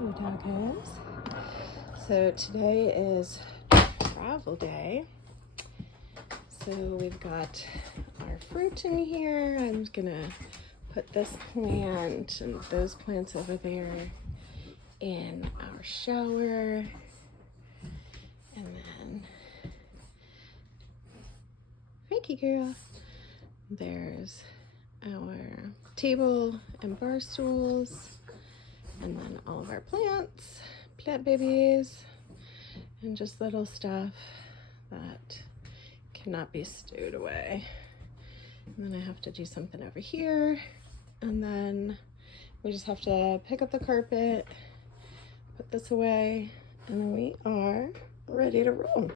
Hello, doggos. So today is travel day. So we've got our fruit in here. I'm gonna put this plant and those plants over there in our shower. And then, Frankie girl, there's our table and bar stools. And then all of our plants, plant babies, and just little stuff that cannot be stowed away. And then I have to do something over here. And then we just have to pick up the carpet, put this away, and then we are ready to roll.